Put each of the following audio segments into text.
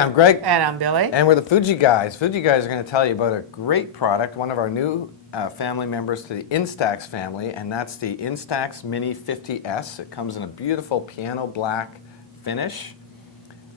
I'm Greg. And I'm Billy. And we're the Fuji Guys. Fuji Guys are going to tell you about a great product, one of our new family members to the Instax family, and that's the Instax Mini 50S. It comes in a beautiful piano black finish.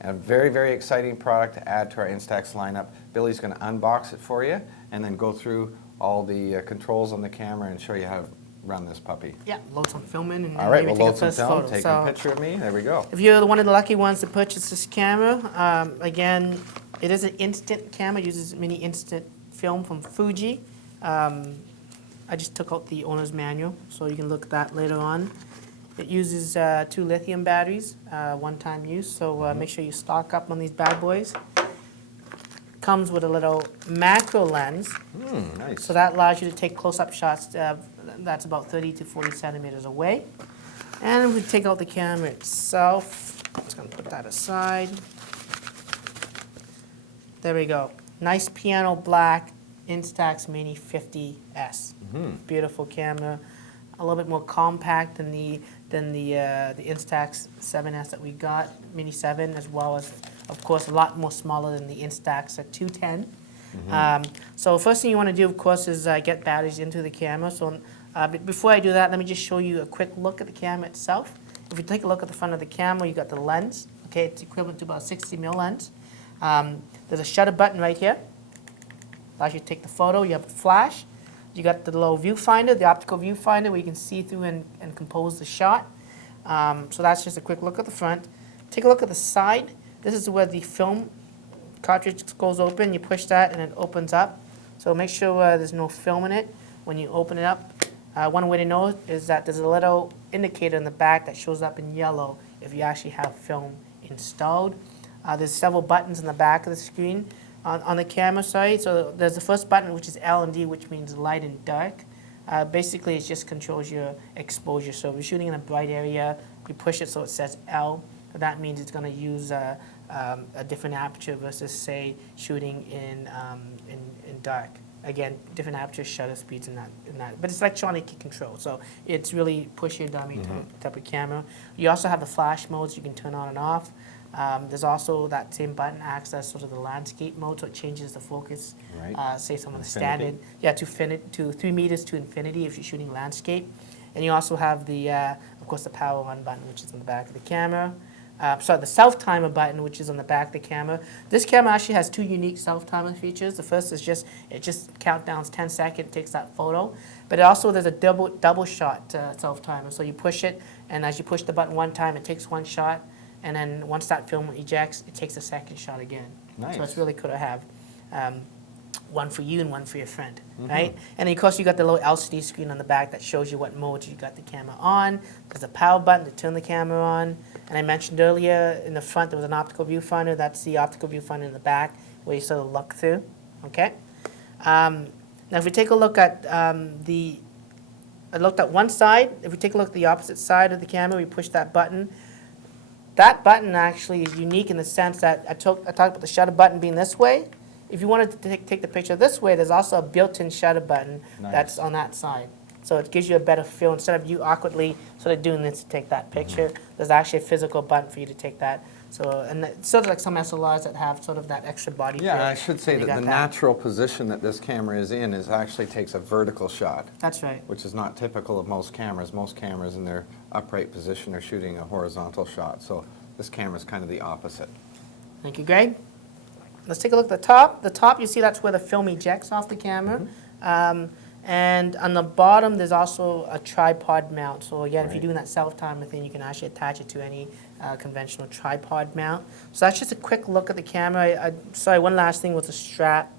And a very, very exciting product to add to our Instax lineup. Billy's going to unbox it for you and then go through all the controls on the camera and show you how to run this puppy. Yeah, load some film in and all right, maybe we'll take load a some first film, photo. take a picture of me. There we go. If you're one of the lucky ones to purchase this camera, again, it is an instant camera. It uses mini instant film from Fuji. I just took out the owner's manual, so you can look at that later on. It uses 2 lithium batteries, one-time use, so make sure you stock up on these bad boys. Comes with a little macro lens, Nice. so that allows you to take close-up shots that's about 30 to 40 centimeters away. And if we take out the camera itself, I'm just going to put that aside. There we go. Nice piano black Instax Mini 50S. Beautiful camera. A little bit more compact than the Instax 7S that we got, Mini 7, as well as, of course, a lot more smaller than the Instax 210. So first thing you want to do, of course, is get batteries into the camera. So before I do that, let me just show you a quick look at the camera itself. If you take a look at the front of the camera, you got the lens. Okay, it's equivalent to about a 60mm lens. There's a shutter button right here. Allows you to take the photo. You have a flash. You got the little viewfinder, the optical viewfinder, where you can see through and compose the shot. So that's just a quick look at the front. Take a look at the side. This is where the film cartridge goes open. You push that and it opens up. So make sure there's no film in it when you open it up. One way to know is that there's a little indicator in the back that shows up in yellow if you actually have film installed. There's several buttons in the back of the screen on the camera side. So there's the first button, which is L and D, which means light and dark. Basically, it just controls your exposure. So if you're shooting in a bright area, you push it so it says L. That means it's going to use a different aperture versus, say, shooting in dark. Again, different aperture shutter speeds in that. But it's electronic control, so it's really push your dummy type of camera. You also have the flash modes you can turn on and off. There's also that same button acts as sort of the landscape mode, so it changes the focus. Right. Say some of the standard, to 3 meters to infinity if you're shooting landscape. And you also have the, of course, the power on button, which is on the back of the camera. Sorry, the self-timer button, which is on the back of the camera. This camera actually has 2 unique self-timer features. The first is it just countdowns 10 seconds, takes that photo. But there's a double shot self-timer. So you push it, and as you push the button one time, it takes 1 shot. And then once that film ejects, it takes a second shot again. Nice. So it's really cool to have one for you and one for your friend, right? And of course, you got the little LCD screen on the back that shows you what mode you got the camera on. There's a power button to turn the camera on. And I mentioned earlier in the front there was an optical viewfinder. That's the optical viewfinder in the back where you sort of look through, okay? Now if we take a look at I looked at one side. If we take a look at the opposite side of the camera, we push that button. That button actually is unique in the sense that I talked about the shutter button being this way. If you wanted to take the picture this way, there's also a built-in shutter button that's on that side. So it gives you a better feel. Instead of you awkwardly sort of doing this to take that picture, there's actually a physical button for you to take that. So, and it's sort of like some SLRs that have sort of that extra body feel. Yeah, I should say that the natural position that this camera is in actually takes a vertical shot. That's right. Which is not typical of most cameras. Most cameras in their upright position are shooting a horizontal shot. So this camera is kind of the opposite. Thank you, Greg. Let's take a look at the top. The top, you see that's where the film ejects off the camera. And on the bottom, there's also a tripod mount. So again, if you're doing that self-timer thing, you can actually attach it to any conventional tripod mount. So that's just a quick look at the camera. Sorry, one last thing was the strap.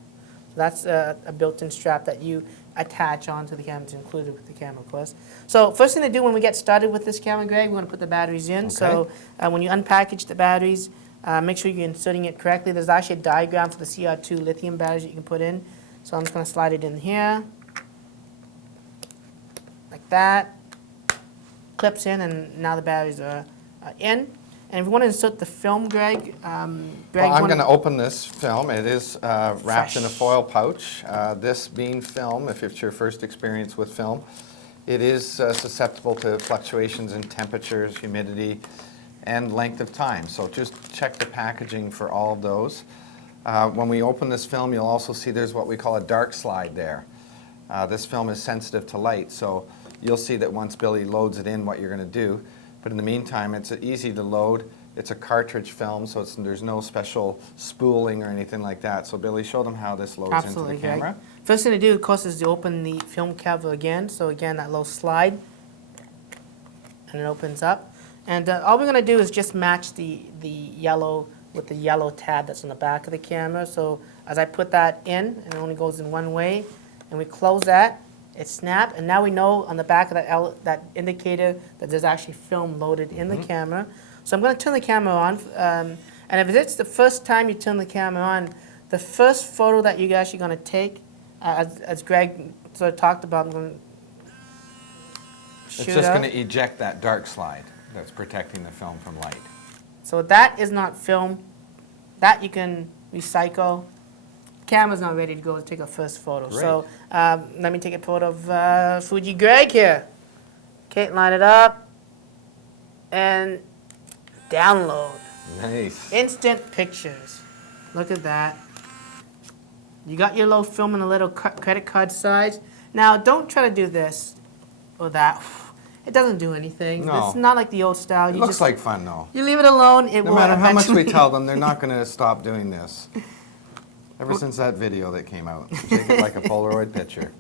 So that's a built-in strap that you attach onto the camera. It's included with the camera, of course. So first thing to do when we get started with this camera, Greg, we want to put the batteries in. Okay. So when you unpackage the batteries, make sure you're inserting it correctly. There's actually a diagram for the CR2 lithium batteries that you can put in. So I'm just going to slide it in here. Like that. Clips in, and now the batteries are in. And if you want to insert the film, Greg, well, I'm going to open this film. It is wrapped in a foil pouch. This being film, if it's your first experience with film, it is susceptible to fluctuations in temperatures, humidity, and length of time. So just check the packaging for all of those. When we open this film, you'll also see there's what we call a dark slide there. This film is sensitive to light, so you'll see that once Billy loads it in what you're going to do. But in the meantime, it's easy to load. It's a cartridge film, so there's no special spooling or anything like that. So Billy, show them how this loads Absolutely, into the camera. Greg. First thing to do, of course, is to open the film cover again. So again, that little slide, and it opens up. And all we're going to do is just match the yellow with the yellow tab that's on the back of the camera. So as I put that in, and it only goes in one way, and we close that, it snapped, and now we know on the back of that indicator that there's actually film loaded in the camera. So I'm going to turn the camera on, and if it's the first time you turn the camera on, the first photo that you guys are going to take, as Greg sort of talked about, I'm going to It's just going to eject that dark slide that's protecting the film from light. So that is not film. That you can recycle. Camera's not ready to go to take a first photo. Great. So let me take a photo of Fuji Greg here. Okay, line it up. And download. Nice. Instant pictures. Look at that. You got your little film in a little credit card size. Now, don't try to do this or that. It doesn't do anything. No. It's not like the old style. It looks like fun, though. You leave it alone, it No will matter how much we eventually- tell them, they're not going to stop doing this. Ever since that video that came out. Take it like a Polaroid picture.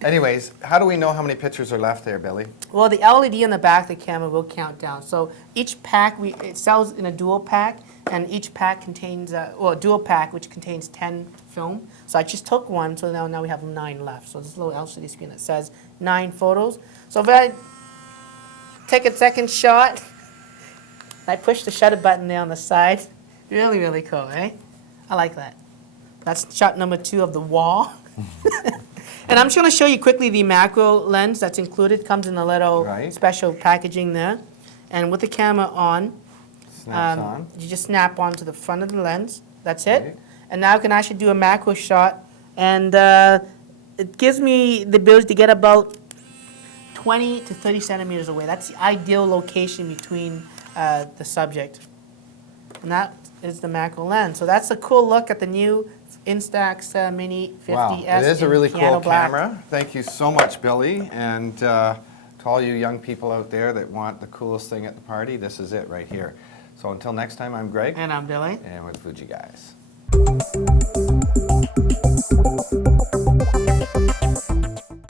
Anyways, how do we know how many pictures are left there, Billy? Well, the LED on the back of the camera will count down. So each pack, it sells in a dual pack, and each pack contains, a dual pack, which contains 10 film. So I just took one, so now we have 9 left. So this little LCD screen that says 9 photos. So if I take a second shot, I push the shutter button there on the side. Really, really cool, eh? I like that. That's shot number 2 of the wall. And I'm just going to show you quickly the macro lens that's included. Comes in a little special packaging there. And with the camera on, Snaps on. you just snap onto the front of the lens. That's it. Okay. And now I can actually do a macro shot. And it gives me the ability to get about 20 to 30 centimeters away. That's the ideal location between the subject. And that is the macro lens. So that's a cool look at the new Instax Mini 50S. Wow, it is a really cool black. camera. Thank you so much, Billy. And to all you young people out there that want the coolest thing at the party, this is it right here. So until next time, I'm Greg. And I'm Billy. And with Fuji Guys.